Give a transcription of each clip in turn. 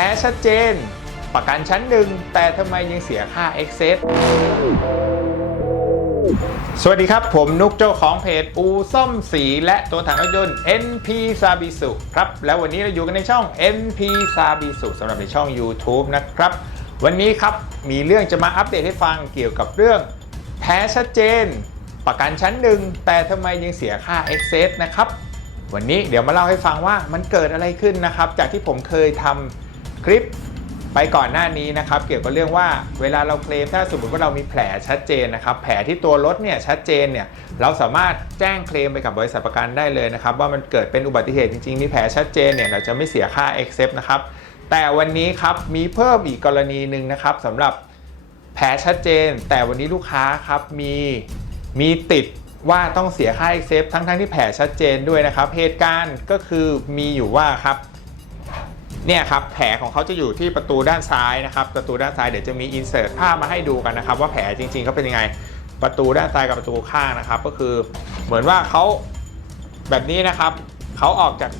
พ้ชัดเจน ประกันชั้นหนึ่งแต่ทำไมยังเสียค่า Excess สวัสดีครับ ผมนุกเจ้าของเพจอูซ่อมสีและตัวถังรถยนต์ NP s a b i s u ครับ แล้ววันนี้เราอยู่กันในช่อง NP s a b i s u สำหรับในช่อง YouTube นะครับ วันนี้ครับมีเรื่องจะมาอัปเดตให้ฟังเกี่ยวกับเรื่องแพ้ชัดเจน ประกันชั้นหนึ่งแต่ทำไมยังเสียค่า Excess นะครับ วันนี้เดี๋ยวมาเล่าให้ฟังว่ามันเกิดอะไรขึ้นนะครับ จากที่ผมเคยทำ คลิปไปก่อนหน้านี้นะครับเกี่ยวกับเรื่องว่าเวลาเราเคลมถ้าสมมติว่าเรามีแผลชัดเจนนะครับแผลที่ตัวรถเนี่ยชัดเจนเนี่ยเราสามารถแจ้งเคลมไปกับบริษัทประกันได้เลยนะครับว่ามันเกิดเป็นอุบัติเหตุจริงๆมีแผลชัดเจนเนี่ยเราจะไม่เสียค่า accept นะครับแต่วันนี้ครับมีเพิ่มอีกกรณีหนึ่งนะครับสำหรับแผลชัดเจน แต่วันนี้ลูกค้าครับมีมีติดว่าต้องเสียค่า accept ทั้งทั้งๆที่แผลชัดเจนด้วยนะครับเหตุการณ์ก็คือมีอยู่ว่าครับ เนี่ยครับแผลของเขาจะอยู่ที่ประตูด้านซ้ายนะครับประตูด้านซ้ายเดี๋ยวจะมีอินเสิร์ตภาพมาให้ดูกันนะครับ ว่าแผลจริงๆเขาเป็นยังไงประตูด้านซ้ายกับประตูข้างนะครับ ก็คือเหมือนว่าเขาแบบนี้นะครับเขาออกจาก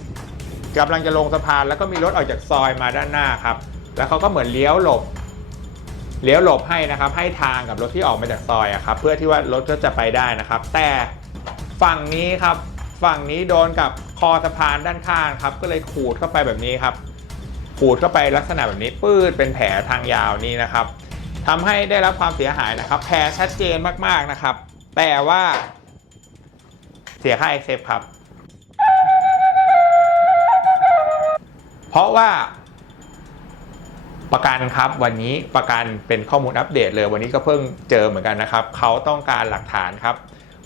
กำลังจะลงสะพาน แล้วก็มีรถออกจากซอยมาด้านหน้าครับแล้วเขาก็เหมือนเลี้ยวหลบเลี้ยวหลบให้นะครับให้ทางกับรถที่ออกมาจากซอยอะครับเพื่อที่ว่ารถก็จะไปได้นะครับ แต่ฝั่งนี้ครับฝั่งนี้โดนกับคอสะพานด้านข้างครับก็เลยขูดเข้าไปแบบนี้ครับ ขูดเข้าไปลักษณะแบบนี้ปื้ดเป็นแผลทางยาวนี่นะครับทำให้ได้รับความเสียหายนะครับแผลชัดเจนมากๆนะครับ แต่ว่าเสียค่า accept ครับ เพราะว่าประกันครับวันนี้ประกันเป็นข้อมูลอัปเดตเลย วันนี้ก็เพิ่งเจอเหมือนกันนะครับ เขาต้องการหลักฐานครับ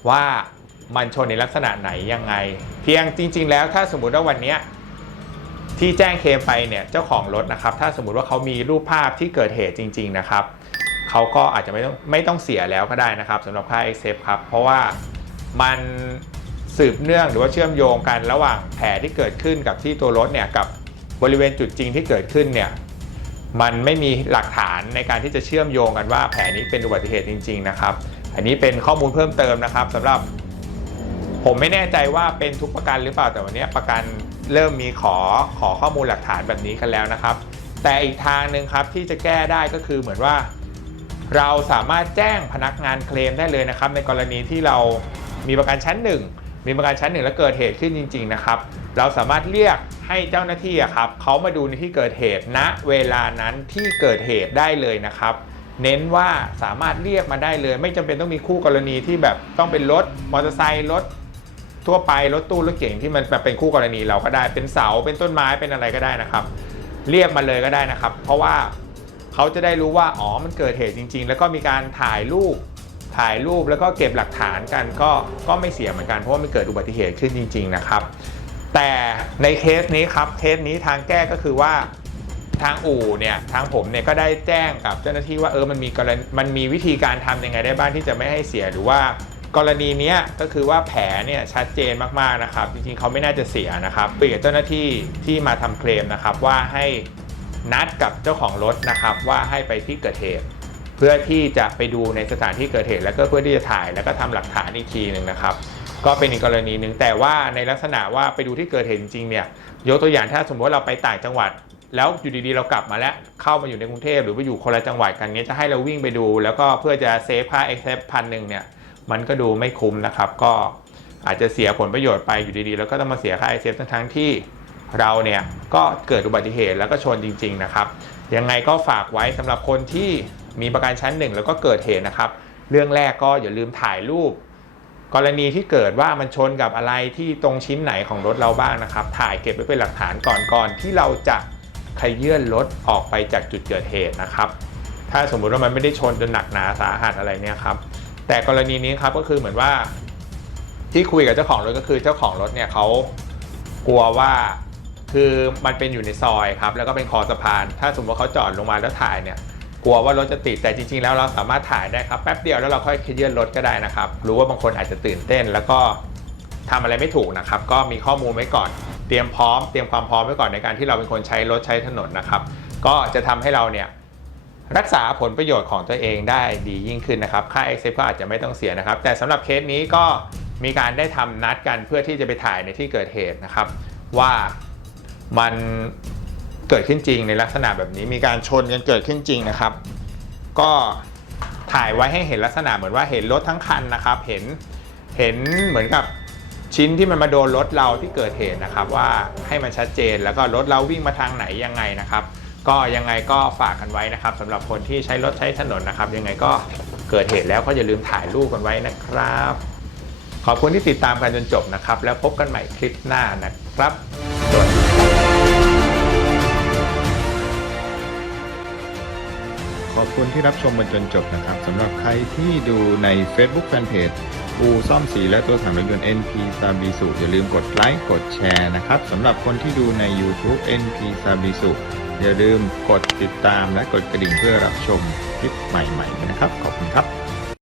ว่ามันชนในลักษณะไหนยังไง เพียงจริง ๆ แล้วถ้าสมมุติว่าวันนี้ ที่แจ้งเคลมไปเนี่ยเจ้าของรถนะครับถ้าสมมติว่าเขามีรูปภาพที่เกิดเหตุจริง ๆ นะครับเขาก็อาจจะไม่ต้องไม่ต้องเสียแล้วก็ได้นะครับสำหรับค่า accept ครับ เพราะว่ามันสืบเนื่องหรือว่าเชื่อมโยงกันระหว่างแผลที่เกิดขึ้นกับที่ตัวรถเนี่ยกับบริเวณจุดจริงที่เกิดขึ้นเนี่ยมันไม่มีหลักฐานในการที่จะเชื่อมโยงกันว่าแผลนี้เป็นอุบัติเหตุจริง ๆ นะครับ อันนี้เป็นข้อมูลเพิ่มเติมนะครับสำหรับ ผมไม่แน่ใจว่าเป็นทุกประกันหรือเปล่าแต่วันนี้ประกัน เริ่มมีขอขอข้อมูลหลักฐานแบบนี้กันแล้วนะครับ แต่อีกทางหนึ่งครับที่จะแก้ได้ก็คือเหมือนว่า เราสามารถแจ้งพนักงานเคลมได้เลยนะครับ ในกรณีที่เรามีประกันชั้นหนึ่งมีประกันชั้นหนึ่งแล้วเกิดเหตุขึ้นจริง ๆ นะครับ เราสามารถเรียกให้เจ้าหน้าที่ครับเขามาดูในที่เกิดเหตุณะเวลานั้นที่เกิดเหตุได้เลยนะครับเน้นว่าสามารถเรียกมาได้เลย ไม่จำเป็นต้องมีคู่กรณีที่แบบต้องเป็นรถมอเตอร์ไซค์รถ ทั่วไปรถตู้รถเก๋งที่มันแบบเป็นคู่กรณีเราก็ได้เป็นเสาเป็นต้นไม้เป็นอะไรก็ได้นะครับ เรียกมาเลยก็ได้นะครับ เพราะว่าเขาจะได้รู้ว่าอ๋อมันเกิดเหตุจริง ๆ แล้วก็มีการถ่ายรูปถ่ายรูปแล้วก็เก็บหลักฐานกันก็ก็ไม่เสียเหมือนกันเพราะว่ามันเกิดอุบัติเหตุขึ้นจริง ๆนะครับ แต่ในเคสนี้ครับเคสนี้ทางแก้ก็คือว่าทางอู่เนี่ยทางผมเนี่ยก็ได้แจ้งกับเจ้าหน้าที่ว่าเออมันมีกรณีมันมีวิธีการทำยังไงได้บ้างที่จะไม่ให้เสียหรือว่า กรณีนี้ก็คือว่าแผลเนี่ยชัดเจนมากๆนะครับ จริงๆเขาไม่น่าจะเสียนะครับเปลี่ยนเจ้าหน้าที่ที่มาทำเคลมนะครับว่าให้นัดกับเจ้าของรถนะครับว่าให้ไปที่เกิดเหตุเพื่อที่จะไปดูในสถานที่เกิดเหตุ แล้วก็เพื่อที่จะถ่ายแล้วก็ทำหลักฐานอีกทีหนึ่งนะครับ ก็เป็นอีกกรณีหนึ่งแต่ว่าในลักษณะว่าไปดูที่เกิดเหตุจริงเนี่ยยกตัวอย่างถ้าสมมติว่าเราไปต่างจังหวัด แล้วอยู่ดีๆเรากลับมาแล้วเข้ามาอยู่ในกรุงเทพหรือว่าอยู่คนละจังหวัดกันเนี้ยจะให้เราวิ่งไปดู แล้วก็เพื่อจะเซฟค่า accept พันหนึ่งเนี่ย มันก็ดูไม่คุ้มนะครับ ก็อาจจะเสียผลประโยชน์ไปอยู่ดีๆ แล้วก็ต้องมาเสียค่า accept ทั้งๆที่เราเนี่ยก็เกิดอุบัติเหตุแล้วก็ชนจริง ๆ นะครับ ยังไงก็ฝากไว้สำหรับคนที่มีประกันชั้นหนึ่งแล้วก็เกิดเหตุนะครับ เรื่องแรกก็อย่าลืมถ่ายรูป กรณีที่เกิดว่ามันชนกับอะไรที่ตรงชิ้นไหนของรถเราบ้างนะครับ ถ่ายเก็บไว้เป็นหลักฐานก่อนก่อนที่เราจะขยื่นรถออกไปจากจุดเกิดเหตุนะครับ ถ้าสมมุติว่ามันไม่ได้ชนจนหนักหนาสาหัสอะไรเนี่ยครับ แต่กรณีนี้ครับก็คือเหมือนว่าที่คุยกับเจ้าของรถก็คือเจ้าของรถเนี่ยเขากลัวว่าคือมันเป็นอยู่ในซอยครับแล้วก็เป็นคอสะพาน ถ้าสมมติว่าเขาจอดลงมาแล้วถ่ายเนี่ยกลัวว่ารถจะติดแต่จริง ๆ แล้วเราสามารถถ่ายได้ครับแป๊บเดียวแล้วเราค่อยขยื่นรถก็ได้นะครับ รู้ว่าบางคนอาจจะตื่นเต้น แล้วก็ทำอะไรไม่ถูกนะครับ ก็มีข้อมูลไว้ก่อน เตรียมพร้อม เตรียมความพร้อมไว้ก่อนในการที่เราเป็นคนใช้รถใช้ถนนนะครับ ก็จะทำให้เราเนี่ย รักษาผลประโยชน์ของตัวเองได้ดียิ่งขึ้นนะครับ ค่า Excel ก็อาจจะไม่ต้องเสียนะครับ แต่สำหรับเคสนี้ก็มีการได้ทำนัดกันเพื่อที่จะไปถ่ายในที่เกิดเหตุนะครับ ว่ามันเกิดขึ้นจริงในลักษณะแบบนี้มีการชนกันเกิดขึ้นจริงนะครับ ก็ถ่ายไว้ให้เห็นลักษณะเหมือนว่าเห็นรถทั้งคันนะครับ เห็นเห็นเหมือนกับชิ้นที่มันมาโดนรถเราที่เกิดเหตุนะครับ ว่าให้มันชัดเจนแล้วก็รถเราวิ่งมาทางไหนยังไงนะครับ ก็ยังไงก็ฝากกันไว้นะครับสำหรับคนที่ใช้รถใช้ถนนนะครับ ยังไงก็เกิดเหตุแล้วก็อย่าลืมถ่ายรูปกันไว้นะครับ ขอบคุณที่ติดตามกันจนจบนะครับ แล้วพบกันใหม่คลิปหน้านะครับสวัสดีขอบคุณที่รับชมมาจนจบนะครับสำหรับใครที่ดูใน Facebook Fanpage อูซ่อมสีและตัวถังรถยนต์ NP s a b i s u อย่าลืมกดไลค์กดแชร์นะครับสำหรับคนที่ดูใน YouTube NP s a b i s u อย่าลืมกดติดตามและกดกระดิ่งเพื่อรับชมคลิปใหม่ ๆ นะครับ ขอบคุณครับ